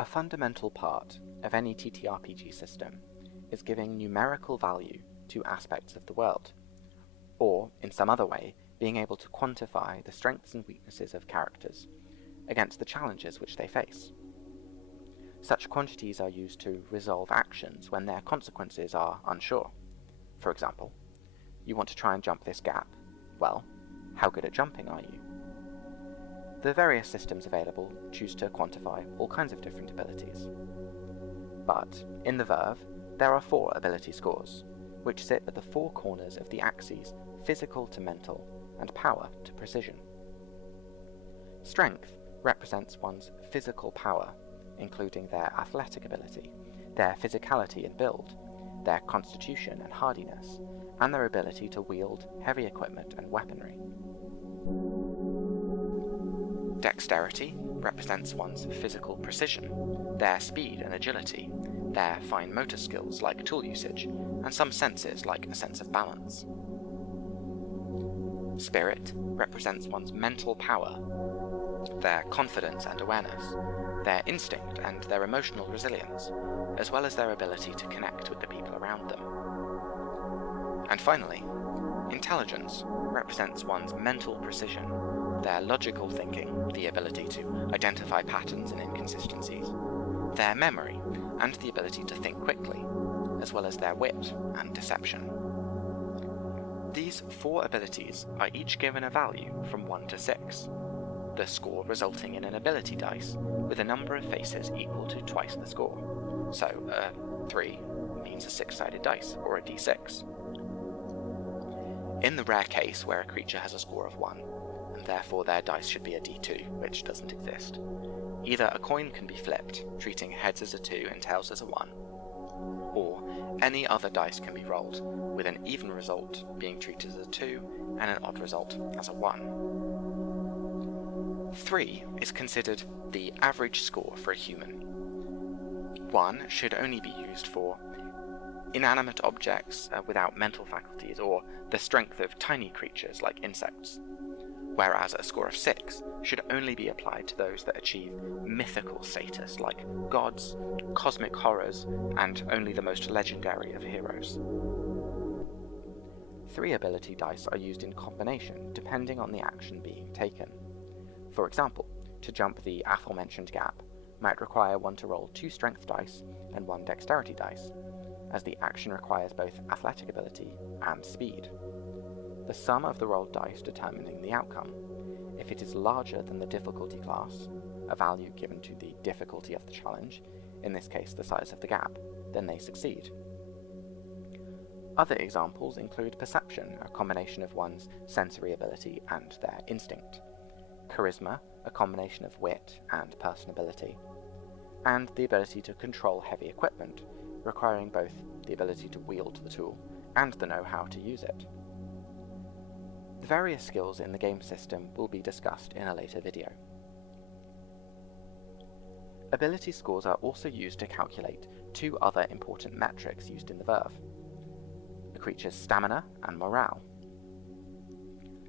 A fundamental part of any TTRPG system is giving numerical value to aspects of the world, or, in some other way, being able to quantify the strengths and weaknesses of characters against the challenges which they face. Such quantities are used to resolve actions when their consequences are unsure. For example, you want to try and jump this gap. Well, how good at jumping are you? The various systems available choose to quantify all kinds of different abilities. But, in the Verve, there are 4 ability scores, which sit at the 4 corners of the axes physical to mental and power to precision. Strength represents one's physical power, including their athletic ability, their physicality and build, their constitution and hardiness, and their ability to wield heavy equipment and weaponry. Dexterity represents one's physical precision, their speed and agility, their fine motor skills like tool usage, and some senses like a sense of balance. Spirit represents one's mental power, their confidence and awareness, their instinct and their emotional resilience, as well as their ability to connect with the people around them. And finally, intelligence represents one's mental precision, their logical thinking, the ability to identify patterns and inconsistencies, their memory, and the ability to think quickly, as well as their wit and deception. These 4 abilities are each given a value from 1 to 6, the score resulting in an ability dice with a number of faces equal to twice the score. So, 3 means a 6-sided dice, or a d6. In the rare case where a creature has a score of 1, and therefore their dice should be a d2, which doesn't exist, either a coin can be flipped, treating heads as a 2 and tails as a 1, or any other dice can be rolled, with an even result being treated as a 2 and an odd result as a 1. 3 is considered the average score for a human. 1 should only be used for inanimate objects without mental faculties, or the strength of tiny creatures like insects, whereas a score of 6 should only be applied to those that achieve mythical status like gods, cosmic horrors, and only the most legendary of heroes. 3 ability dice are used in combination depending on the action being taken. For example, to jump the aforementioned gap might require one to roll 2 strength dice and 1 dexterity dice, as the action requires both athletic ability and speed. The sum of the rolled dice determining the outcome. If it is larger than the difficulty class, a value given to the difficulty of the challenge, in this case the size of the gap, then they succeed. Other examples include perception, a combination of one's sensory ability and their instinct, charisma, a combination of wit and personability, and the ability to control heavy equipment, requiring both the ability to wield the tool and the know-how to use it. The various skills in the game system will be discussed in a later video. Ability scores are also used to calculate 2 other important metrics used in the Verve: a creature's stamina and morale.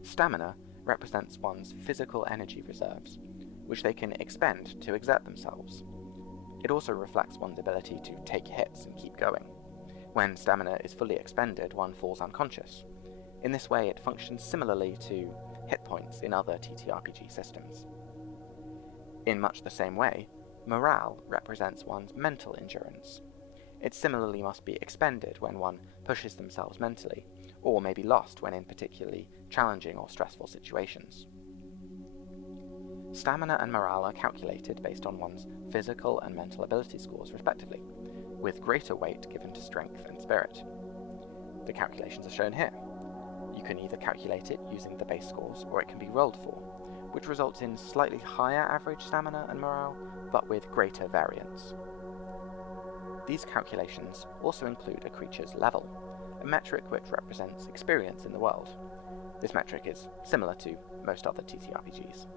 Stamina represents one's physical energy reserves, which they can expend to exert themselves. It also reflects one's ability to take hits and keep going. When stamina is fully expended, one falls unconscious. In this way, it functions similarly to hit points in other TTRPG systems. In much the same way, morale represents one's mental endurance. It similarly must be expended when one pushes themselves mentally, or may be lost when in particularly challenging or stressful situations. Stamina and morale are calculated based on one's physical and mental ability scores respectively, with greater weight given to strength and spirit. The calculations are shown here. You can either calculate it using the base scores, or it can be rolled for, which results in slightly higher average stamina and morale, but with greater variance. These calculations also include a creature's level, a metric which represents experience in the world. This metric is similar to most other TTRPGs.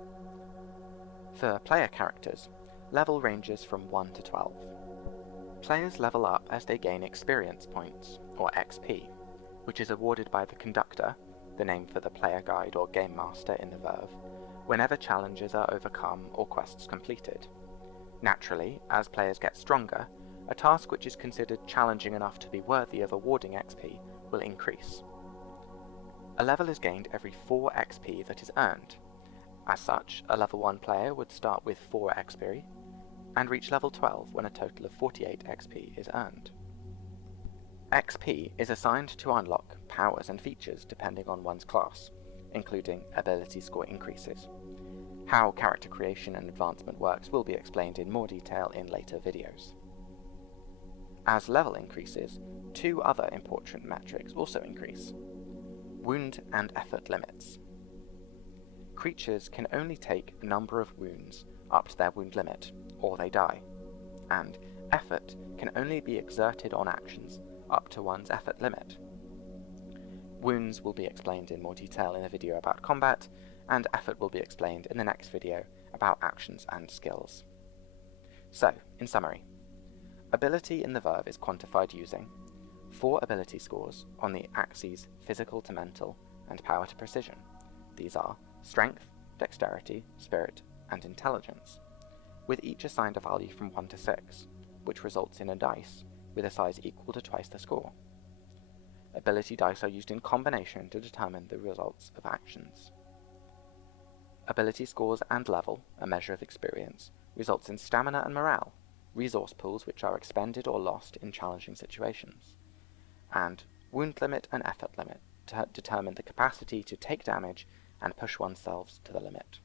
For player characters, level ranges from 1 to 12. Players level up as they gain experience points, or XP, which is awarded by the conductor, the name for the player guide or game master in the Verve, whenever challenges are overcome or quests completed. Naturally, as players get stronger, a task which is considered challenging enough to be worthy of awarding XP will increase. A level is gained every 4 XP that is earned. As such, a level 1 player would start with 4 XP and reach level 12 when a total of 48 XP is earned. XP is assigned to unlock powers and features depending on one's class, including ability score increases. How character creation and advancement works will be explained in more detail in later videos. As level increases, 2 other important metrics also increase: wound and effort limits. Creatures can only take a number of wounds up to their wound limit, or they die, and effort can only be exerted on actions up to one's effort limit. Wounds will be explained in more detail in a video about combat, and effort will be explained in the next video about actions and skills. So, in summary, ability in the Verve is quantified using 4 ability scores on the axes physical to mental and power to precision. These are strength, dexterity, spirit, and intelligence, with each assigned a value from 1 to 6, which results in a dice with a size equal to twice the score. Ability dice are used in combination to determine the results of actions. Ability scores and level, a measure of experience, results in stamina and morale, resource pools which are expended or lost in challenging situations, and wound limit and effort limit to determine the capacity to take damage and push oneself to the limit.